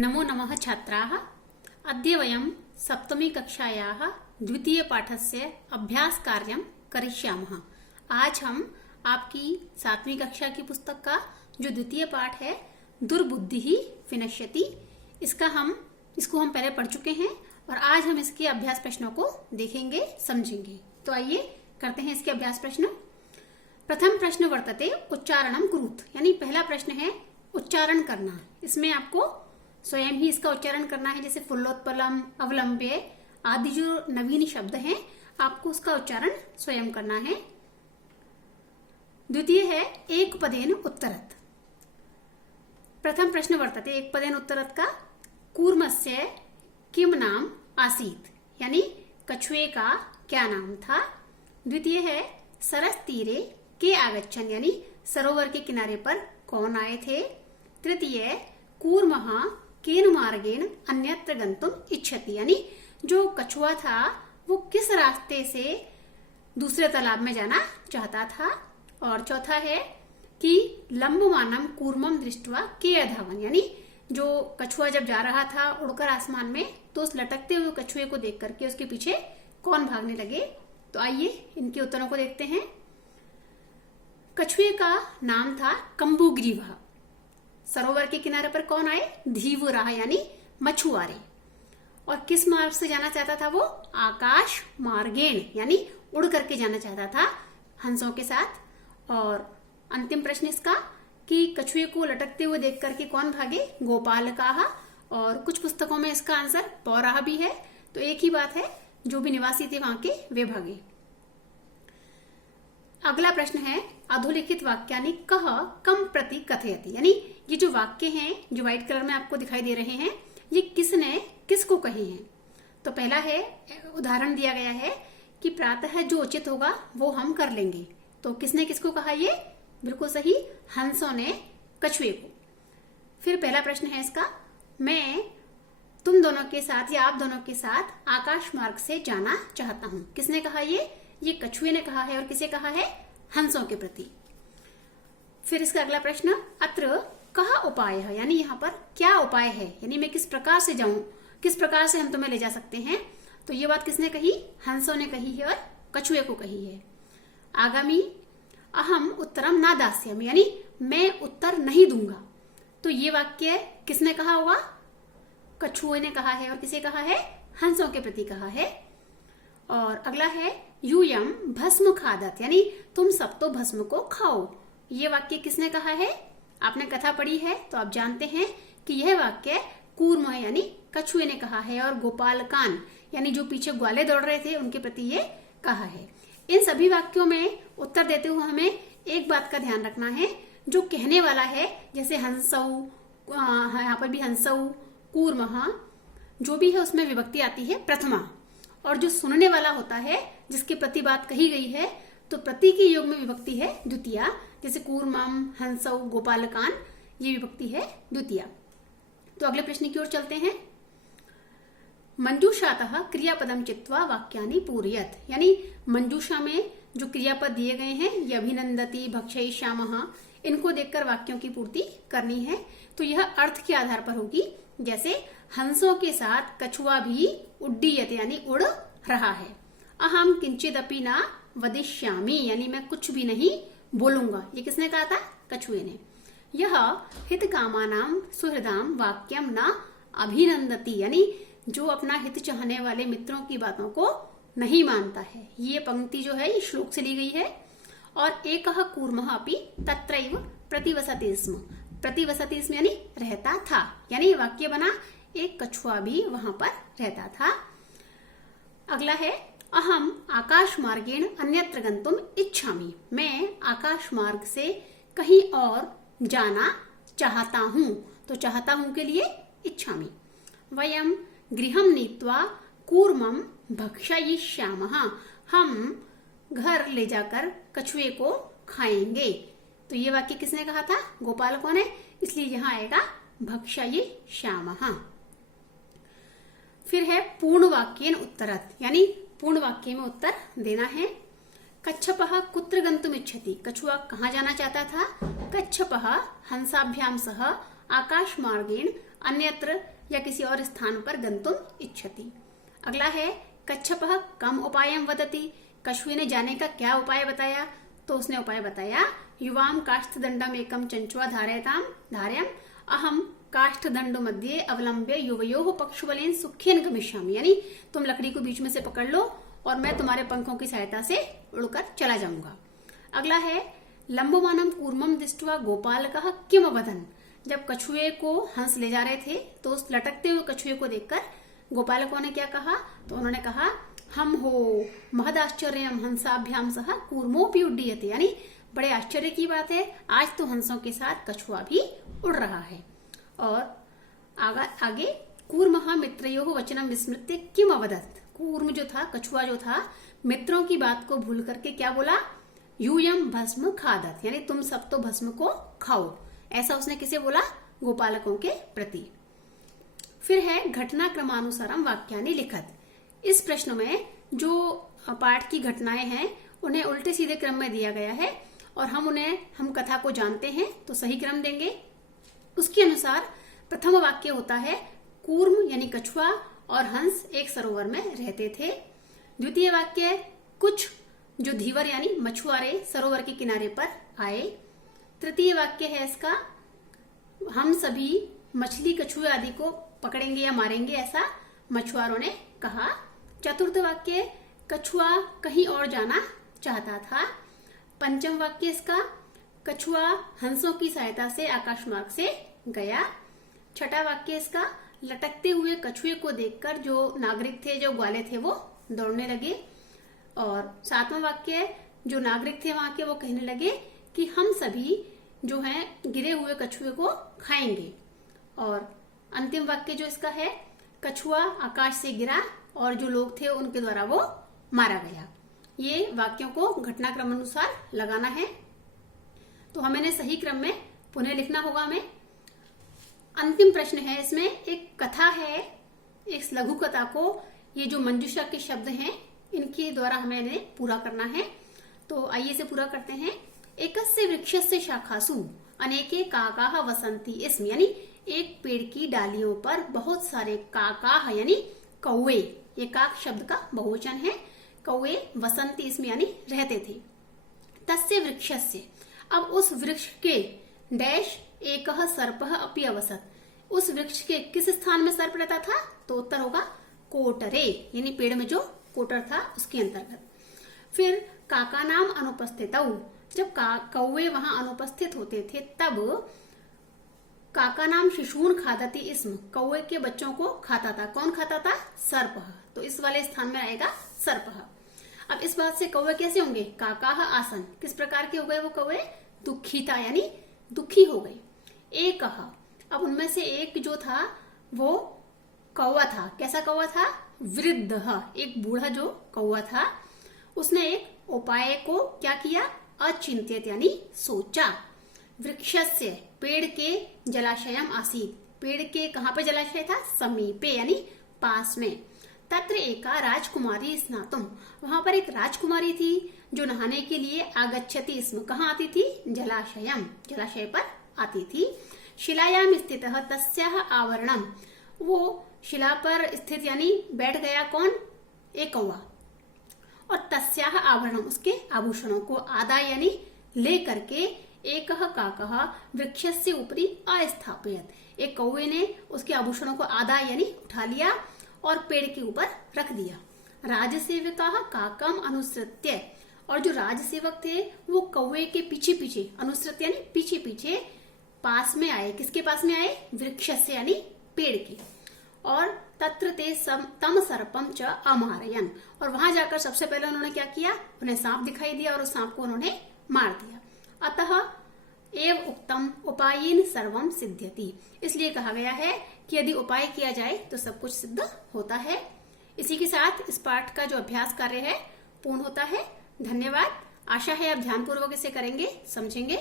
नमो नमः छात्राः। अद्य वयं सप्तमी कक्षायाः द्वितीयपाठस्य अभ्यासकार्यं करिष्यामः। आज हम आपकी 7वीं कक्षा की पुस्तक का जो द्वितीय पाठ है दुर्बुद्धिः विनश्यति, इसको हम पहले पढ़ चुके हैं और आज हम इसके अभ्यास प्रश्नों को देखेंगे, समझेंगे। तो आइए करते हैं इसके अभ्यास प्रश्न। प्रथम प्रश्न वर्तते उच्चारणम कुरुत, यानी पहला प्रश्न है उच्चारण करना। इसमें आपको स्वयं ही इसका उच्चारण करना है, जैसे फुल्लोत्पलम, अवलंब्य आदि जो नवीन शब्द हैं आपको उसका उच्चारण स्वयं करना है। द्वितीय है एक पदेन उत्तरत। प्रथम प्रश्न वर्तते एक पदेन उत्तरत का कूर्मस्य किम नाम आसीत, यानी कछुए का क्या नाम था। द्वितीय है सरस तीरे के आगच्छन, यानी सरोवर के किनारे पर कौन आए थे। तृतीय कूर्मः केन मार्गेण अन्यत्र गंतुम इच्छति, यानी जो कछुआ था वो किस रास्ते से दूसरे तालाब में जाना चाहता था। और चौथा है कि लंबमानम कूर्मम दृष्ट्वा के अधावन, यानी जो कछुआ जब जा रहा था उड़कर आसमान में तो उस लटकते हुए कछुए को देख करके उसके पीछे कौन भागने लगे। तो आइए इनके उत्तरों को देखते हैं। कछुए का नाम था कंबुग्रीवा। सरोवर के किनारे पर कौन आए? धीवराह, यानी मछुआरे। और किस मार्ग से जाना चाहता था वो? आकाश मार्गेण, यानी उड़ करके जाना चाहता था हंसों के साथ। और अंतिम प्रश्न इसका कि कछुए को लटकते हुए देख करके कौन भागे? गोपालकाः। और कुछ पुस्तकों में इसका आंसर पौराह भी है। तो एक ही बात है, जो भी निवासी थे वहां के वे भागे। अगला प्रश्न है अधोलिखित वाक्यानि कः कम प्रति कथयति, यानी ये जो वाक्य हैं जो व्हाइट कलर में आपको दिखाई दे रहे हैं ये किसने किसको कहे हैं। तो पहला है उदाहरण दिया गया है कि प्रातः जो उचित होगा वो हम कर लेंगे। तो किसने किसको कहा? ये बिल्कुल सही, हंसों ने कछुए को। फिर पहला प्रश्न है इसका, मैं तुम दोनों के साथ या आप दोनों के साथ आकाश मार्ग से जाना चाहता हूं। किसने कहा? ये कछुए ने कहा है। और किसे कहा है? हंसों के प्रति। फिर इसका अगला प्रश्न अत्र कहा उपाय है, यानी यहाँ पर क्या उपाय है, यानी मैं किस प्रकार से जाऊं, किस प्रकार से हम तुम्हें ले जा सकते हैं। तो ये बात किसने कही? हंसों ने कही है और कछुए को कही है। आगामी अहम उत्तरम ना दास्यामि, यानी मैं उत्तर नहीं दूंगा। तो ये वाक्य किसने कहा होगा? कछुए ने कहा है। और किसे कहा है? हंसों के प्रति कहा है। और अगला है यूयम भस्म खादत, यानी तुम सब तो भस्म को खाओ। ये वाक्य किसने कहा है? आपने कथा पढ़ी है तो आप जानते हैं कि यह वाक्य कूर्म यानी कछुए ने कहा है। और गोपालकान, यानी जो पीछे ग्वाले दौड़ रहे थे उनके प्रति ये कहा है। इन सभी वाक्यों में उत्तर देते हुए हमें एक बात का ध्यान रखना है, जो कहने वाला है, जैसे हंसौ, यहाँ पर भी हंसौ, कूर्मः, जो भी है उसमें विभक्ति आती है प्रथमा। और जो सुनने वाला होता है जिसके प्रति बात कही गई है तो प्रति के योग में विभक्ति है द्वितीया, जैसे कूर्मम, हंसौ, गोपालकान, ये विभक्ति है द्वितीया। तो अगले प्रश्न की ओर चलते हैं। मंजूषातः क्रियापदम चित्वा वाक्यानि पूरयत, यानी मंजूषा में जो क्रियापद दिए गए हैं ये अभिनंदति, भक्षयिष्यामः, इनको देखकर वाक्यों की पूर्ति करनी है। तो यह अर्थ के आधार पर होगी, जैसे हंसों के साथ कछुआ भी उड्डीयते, यानी उड़ रहा है। अहम किंचिदपि न वदिष्यामि, यानी मैं कुछ भी नहीं बोलूंगा। ये किसने कहा था? कछुए ने। यह हितकामानां सुहृदाम वाक्यम न अभिनंदति, यानी जो अपना हित चाहने वाले मित्रों की बातों को नहीं मानता है। ये पंक्ति जो है ये श्लोक से ली गई है। और एकः कूर्मः अपि तत्रैव प्रतिवसति स्म, प्रतिवसति स्म यानी रहता था, यानी वाक्य बना एक कछुआ भी वहां पर रहता था। अगला है अहम आकाश मार्गेण अन्यत्र गंतुम इच्छामि, मैं आकाश मार्ग से कहीं और जाना चाहता हूं। तो चाहता हूं के लिए इच्छामि। वयम गृहम नीत्वा कूर्मम भक्षयिष्यामः, हम घर ले जाकर कछुए को खाएंगे। तो ये वाक्य किसने कहा था? गोपालकों ने, इसलिए यहां आएगा भक्षयिष्यामः। फिर है पूर्ण वाक्येन उत्तरत, यानी पूर्ण वाक्य में उत्तर देना है। कच्छपः कुत्र गंतुम इच्छति, कछुआ कहाँ जाना चाहता था? कच्छपः हंसाभ्याम सह आकाश मार्गेण अन्यत्र या किसी और स्थान पर गंतुम इच्छति। अगला है कच्छपः कम उपायं वदति। कछुए ने जाने का क्या उपाय बताया? तो उसने उपाय बताया युवाम काष्ठदंडम एकम चंचुआ धारयताम धार्यम अहम काष्ठदंड मध्ये अवलंब्य युवयोः पक्षबलेन सुखेन गमिष्यामि। यानी तुम लकड़ी को बीच में से पकड़ लो और मैं तुम्हारे पंखों की सहायता से उड़कर चला जाऊंगा। अगला है लंबमानम कूर्मम दृष्ट्वा गोपालकः किम अवदन्। जब कछुए को हंस ले जा रहे थे तो उस लटकते हुए कछुए को देखकर गोपालकों ने क्या कहा? तो उन्होंने कहा हम हो महदाश्चर्यम हंसाभ्याम सह कूर्मोऽपि उड्डीयते। यानी बड़े आश्चर्य की बात है, आज तो हंसों के साथ कछुआ भी उड़ रहा है। और आगे कूर्मः मित्रयोः वचनम विस्मृत्य किम अवदत्। कूर्म जो था, कछुआ जो था, मित्रों की बात को भूल करके क्या बोला? यूयम भस्म खादत। यानी तुम सब तो भस्म को खाओ। ऐसा उसने किसे बोला? गोपालकों के प्रति। फिर है घटनाक्रमानुसारम वाक्यानि लिखत। इस प्रश्न में जो पाठ की घटनाएं हैं उन्हें उल्टे सीधे क्रम में दिया गया है और हम कथा को जानते हैं तो सही क्रम देंगे। उसके अनुसार प्रथम वाक्य होता है कूर्म यानी कछुआ और हंस एक सरोवर में रहते थे। द्वितीय वाक्य कुछ जो धीवर यानी मछुआरे सरोवर के किनारे पर आए। तृतीय वाक्य है इसका हम सभी मछली कछुए आदि को पकड़ेंगे या मारेंगे, ऐसा मछुआरों ने कहा। चतुर्थ वाक्य कछुआ कहीं और जाना चाहता था। पंचम वाक्य इसका कछुआ हंसों की सहायता से आकाश मार्ग से गया। छठा वाक्य इसका लटकते हुए कछुए को देखकर जो नागरिक थे, जो ग्वाले थे, वो दौड़ने लगे। और सातवां वाक्य जो नागरिक थे वहां के वो कहने लगे कि हम सभी जो हैं गिरे हुए कछुए को खाएंगे। और अंतिम वाक्य जो इसका है कछुआ आकाश से गिरा और जो लोग थे उनके द्वारा वो मारा गया। ये वाक्यों को घटनाक्रम अनुसार लगाना है। तो हमें इन्हें सही क्रम में पुनः लिखना होगा हमें। अंतिम प्रश्न है, इसमें एक कथा है, एक लघु कथा को ये जो मंजूषा के शब्द हैं इनके द्वारा हमें इन्हें पूरा करना है। तो आइए इसे पूरा करते हैं। एकस्य वृक्षस्य शाखासु अनेके काकाः वसन्ति स्म। यानी एक पेड़ की डालियों पर बहुत सारे काकाः यानी कौवे, ये काक शब्द का बहुवचन है, कौवे वसन्ति स्म यानी रहते थे। तस्य वृक्षस्य, अब उस वृक्ष के डैश एकः सर्पः अपि अवसत्। उस वृक्ष के किस स्थान में सर्प रहता था? तो उत्तर होगा कोटरे, यानी पेड़ में जो कोटर था उसके अंतर्गत। फिर काका नाम अनुपस्थितौ, जब कौवे वहां अनुपस्थित होते थे तब काका नाम शिशून खादति स्म, कौवे के बच्चों को खाता था। कौन खाता था? सर्प। तो इस वाले स्थान में आएगा सर्प। अब इस बात से कौवे कैसे होंगे? काकाः आसन, किस प्रकार के हो गए वो कौवे? दुखिता यानी दुखी हो गए। एक, अब उनमें से एक जो था वो कौवा था। कैसा कौवा था? वृद्ध, एक बूढ़ा जो कौवा था उसने एक उपाय को क्या किया? अचिंत्यत यानी सोचा। वृक्षस्य, पेड़ के जलाशयम आसीत, पेड़ के कहाँ पे जलाशय था? समीपे यानी पास में। तत्र एका राजकुमारी स्नातुम, वहां पर एक राजकुमारी थी जो नहाने के लिए आगच्छति स्म, कहाँ आती थी? जलाशयम, जलाशय पर आती थी। शिलायाम स्थितः तस्याः आवरणम, वो शिला पर स्थित यानी बैठ गया कौन? एक कौवा। और तस्याः आवरणम, उसके आभूषणों को आदाय यानी ले करके एकः काकः वृक्षस्य ऊपरी अस्थापयत, एक कौवे ने उसके आभूषणों को आदाय यानी उठा लिया और पेड़ के ऊपर रख दिया। राजसेवकाः काकम अनुसृत्य, और जो राजसेवक थे वो कौवे के पीछे पीछे, अनुसृत्य यानी पीछे पीछे पास में आए। किसके पास में आए? वृक्षस्य यानी पेड़ के। और तत्र ते तम सर्पम च अमारयन, और वहां जाकर सबसे पहले उन्होंने क्या किया? उन्हें सांप दिखाई दिया और उस सांप को उन्होंने मार दिया। अतः एव उक्तम उपायेन सर्वम सिद्ध्यति, इसलिए कहा गया है कि यदि उपाय किया जाए तो सब कुछ सिद्ध होता है। इसी के साथ इस पाठ का जो अभ्यास कार्य है पूर्ण होता है। धन्यवाद। आशा है आप ध्यानपूर्वक इसे करेंगे, समझेंगे।